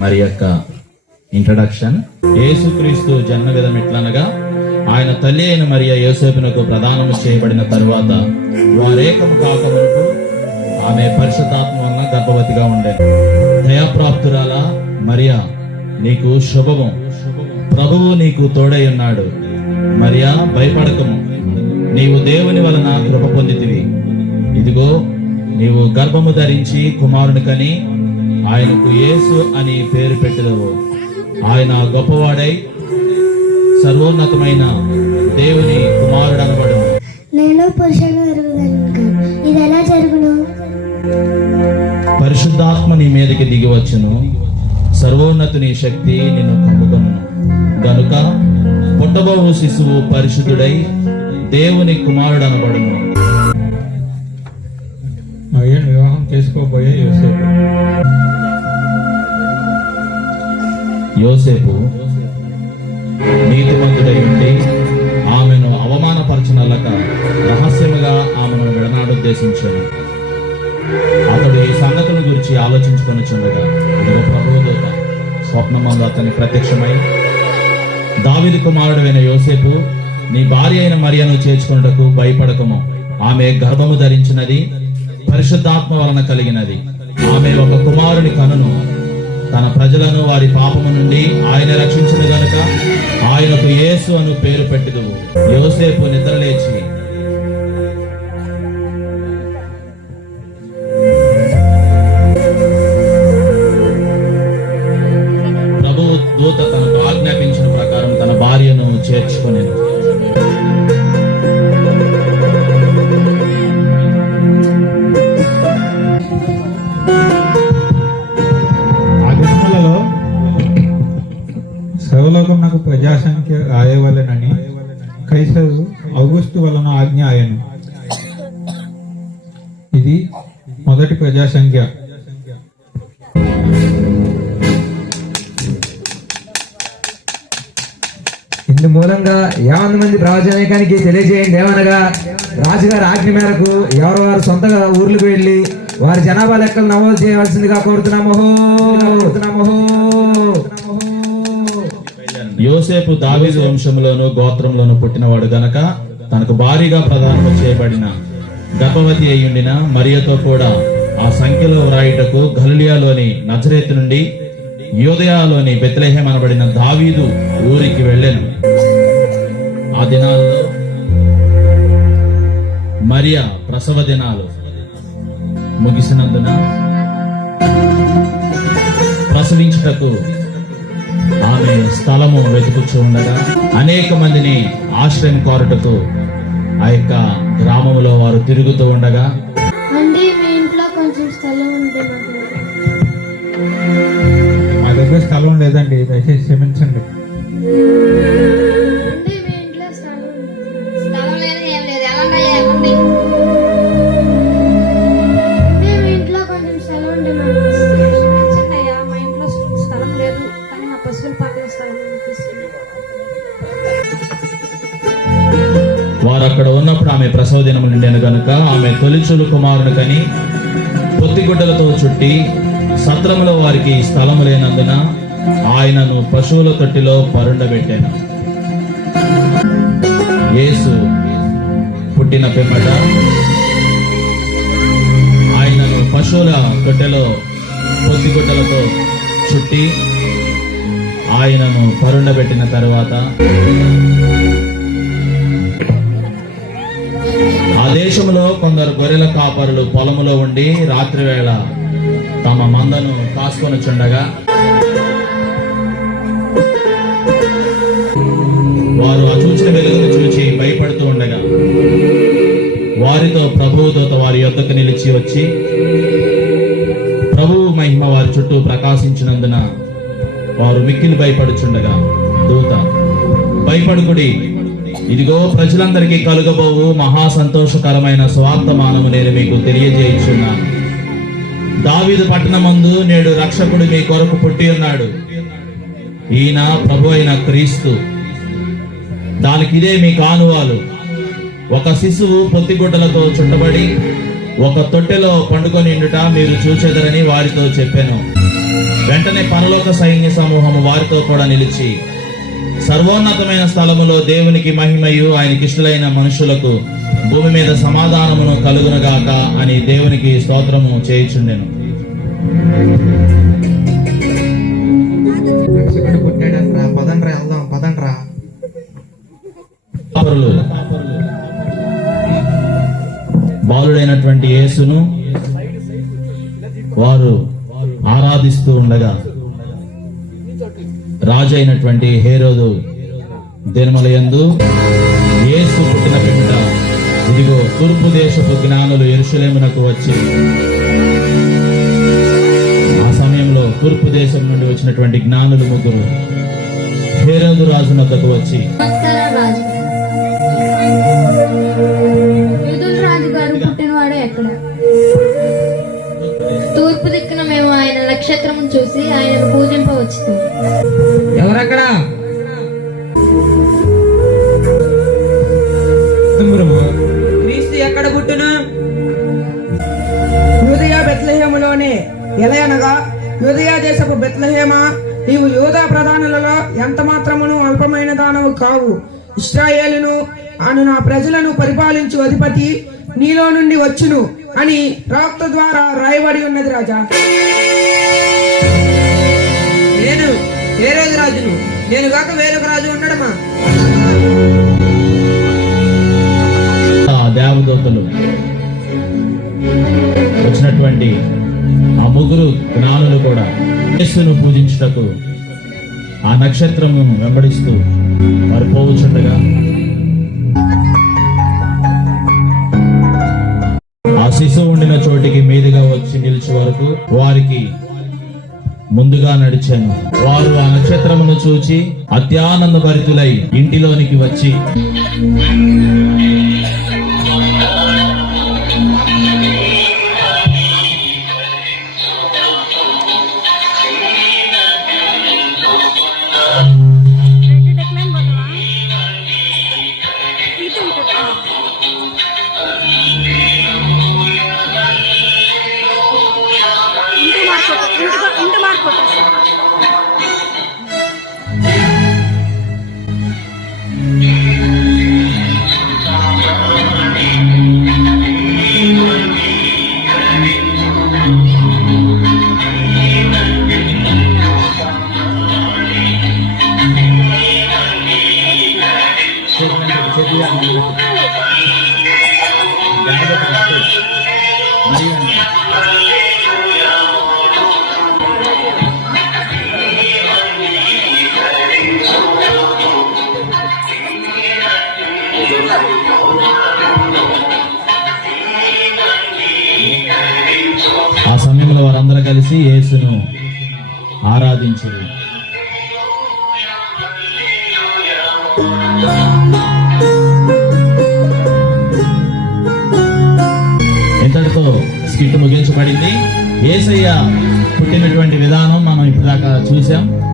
మరి యొక్క ఇంట్రడక్షన్. యేసుక్రీస్తు జన్మ విధం ఎట్లనగా, ఆయన తల్లి అయిన మరియ యోసేపునకు ప్రదానము చేయబడిన తరువాత వారేకము కాకమునకు ఆమె పరిశుద్ధాత్మ వలన గర్భవతిగా ఉండేది. దయాప్రాప్తురాల మరియా, నీకు శుభము, ప్రభువు నీకు తోడై ఉన్నాడు. మరియా, భయపడకము, నీవు దేవుని వలన కృప పొందితివి. ఇదిగో, నీవు గర్భము ధరించి కుమారుని కని ఆయనకు యేసు అని పేరు పెట్టెదవు. ఆయన గొప్పవాడై సర్వోన్నతమైన దేవుని కుమారుడు అనబడును. నేను పురుషుడు ఎరుగుదను, ఇది ఎలా జరుగును? పరిశుద్ధాత్మ నీ మీదకి దిగి వచ్చును, సర్వోన్నతుని శక్తి నిన్ను కమ్ముకొను. గనుక పుట్టబోవు శిశువు పరిశుద్ధుడై దేవుని కుమారుడు అనబడును. మరియను వివాహం చేసుకోబోయే యోసేపు నీతిమంతుడై ఉండి ఆమెను అవమానపరచనల్లక రహస్యముగా ఆమెను విడనాడుద్దేశించాను. అతడు ఈ సంగతుల గురించి ఆలోచించుకొని చుండగా ఇదిగో ప్రభువు దూత స్వప్నమందు అతన్ని ప్రత్యక్షమై, దావీదు కుమారుడైన యోసేపు, నీ భార్య అయిన మరియను చేర్చుకొనుటకు భయపడకము. ఆమె గర్భము ధరించినది పరిశుద్ధాత్మ వలన కలిగినది. ఆమె ఒక కుమారుని కనును. తన ప్రజలను వారి పాపము నుండి ఆయన రక్షించును గనుక ఆయనకు యేసు అను పేరు పెట్టెదవు. యోసేపు నిద్రలేచి ప్రభువు దూత తనకు ఆజ్ఞాపించిన ప్రకారం తన భార్యను చేర్చుకొనెను. సర్వలోకం నాకు ప్రజాసంఖ్య రాయవలెనని కైసరు ఔగుస్తు వలన ఆజ్ఞ ఆయను. ఇది మొదటి ప్రజాసంఖ్య. ఇందు మూలంగా 50 మంది ప్రవచనానికి తెలియజేయండి ఏమనగా, రాజుగారి ఆజ్ఞ మేరకు ఎవరు సొంతగా ఊర్లకు వెళ్లి వారి జనాభా లెక్కలు నమోదు చేయవలసిందిగా కోరుతున్నాము. యోసేపు దావీదు వంశంలోను గోత్రంలోను పుట్టినవాడు గనక తనకు భారీగా ప్రదానం చేయబడిన గర్భవతి అయ్యుండిన మరియతో కూడా ఆ సంఖ్యలో వ్రాయుటకు గలిలియాలోని నజరేతు నుండి యూదయలోని బెత్లెహేం అనబడిన దావీదు ఊరికి వెళ్ళెను. ఆ దినాల్లో మరియ ప్రసవ దినాలు ముగిసినందున ప్రసవించుటకు ఆమె స్థలము వెతుకుచూ ఉండగా అనేక మందిని ఆశ్రయం కోరుటకు ఆ యొక్క గ్రామంలో వారు తిరుగుతూ ఉండగా, అండి మీ ఇంట్లో కొంచెం స్థలం ఉంటే మా దగ్గర స్థలం లేదండి, దయచేసి క్షమించండి. అండి మీ ఇంట్లో స్థలం లేదు, ఏం లేదు. ఎలా లేకుండి అంటే మీ ఇంట్లో కొంచెం స్థలం ఉంటే అయ్యా, మా ఇంట్లో స్థలం లేదు, కానీ మా పశువుల పాకల స్థలం తీసుకుని. వారు అక్కడ ఉన్నప్పుడు ఆమె ప్రసవ దినము నిండాను గనుక ఆమె తొలిచూలు కుమారుని కని పొత్తిగుడ్డలతో చుట్టి సత్రములో వారికి స్థలము లేనందున ఆయనను పశువుల తొట్టిలో పరుండబెట్టాను. యేసు పుట్టిన పిమ్మట ఆయనను పశువుల తొట్టెలో పొత్తిగుడ్డలతో చుట్టి ఆయనను పరుండబెట్టిన తరువాత ఆ దేశంలో కొందరు గొర్రెల కాపరులు పొలములో ఉండి రాత్రి వేళ తమ మందను కాసుకొని చుండగా వారు ఆ చూచిన వెలుగును చూచి భయపడుతూ ఉండగా వారితో ప్రభువు దూత వారి యొద్దకు నిలిచి వచ్చి, ప్రభువు మహిమ వారి చుట్టూ ప్రకాశించినందున వారు మిక్కిలి భయపడుచుండగా దూత, భయపడుకుడి, ఇదిగో ప్రజలందరికీ కలుగబోవు మహా సంతోషకరమైన స్వార్థమానము నేను మీకు తెలియజేయుచున్నాను. దావీదు పట్టణమందు నేడు రక్షకుడు మీ కొరకు పుట్టి ఉన్నాడు. ఈయన ప్రభు అయిన క్రీస్తు. దానికి ఇదే మీ కానువాలు. ఒక శిశువు పొత్తిగుడ్డలతో చుట్టబడి ఒక తొట్టెలో పండుకొని ఉండుట మీరు చూచెదరని వారితో చెప్పాను. వెంటనే పరలోక సైన్య సమూహము వారితో కూడా నిలిచి, సర్వోన్నతమైన స్థలములో దేవునికి మహిమయు ఆయనకిష్టులైన మనుషులకు భూమి మీద సమాధానమును కలుగునుగాక అని దేవునికి స్తోత్రము చేయుచుండెను. రక్షకుడు పుట్టాడంట్రా, పదండ్రా వెళ్దాం, పదండ్రా. బాలుడైనటువంటి యేసును వారు ఆరాధిస్తూ ఉండగా రాజు అయినటువంటి హేరోదు దినములయందు యేసు పుట్టిన పిమ్మట ఇదిగో తూర్పు దేశపు జ్ఞానులు యెరూషలేమునకు వచ్చి, ఆ సమయంలో తూర్పు దేశం నుండి వచ్చినటువంటి జ్ఞానులు ముగ్గురు హేరోదు రాజునొద్దకు వచ్చి, నమస్కారం రాజు. యూదుల రాజు గారు పుట్టినవాడే ఎక్కడ? తూర్పు దిక్కున మేము ఆయన నక్షత్రము చూసి ఆయనను పూజింపవచ్చు. ఎవరక్కడ? క్రీస్తు ఎక్కడ పుట్టును? యూదయ బెత్లెహేములోనే. ఎలయనగా యూదయ దేశపు బెత్లెహేమా, నీవు యూదా ప్రధానులలో ఎంత మాత్రమును అల్పమైన దానవు కావు. ఇశ్రాయేలును అను నా ప్రజలను పరిపాలించు అధిపతి నీలో నుండి వచ్చును అని ప్రవక్త ద్వారా రాయబడి ఉన్నది రాజా. నేను హేరోదు రాజును, నేను కాక వేరొక రాజు ఉండడమా? ఆ దేవదూతలు వచ్చినటువంటి ఆ ముగ్గురు జ్ఞానులు కూడా యేసును పూజించుటకు ఆ నక్షత్రము వెంబడిస్తూ వారు పోవుచుండగా, ఆ శిశువు ఉండిన చోటికి మీదుగా వచ్చి నిలిచే వరకు వారికి ముందుగా నడిచాను. వారు ఆ నక్షత్రమును చూచి అత్యానంద భరితులై ఇంటిలోనికి వచ్చి, ఆ సమయంలో వారందరూ కలిసి యేసును ఆరాధించారు. ఇంతటితో స్కిట్ ముగించబడింది. యేసయ్య పుట్టినటువంటి విధానం మనం ఇప్పటిదాకా చూసాం.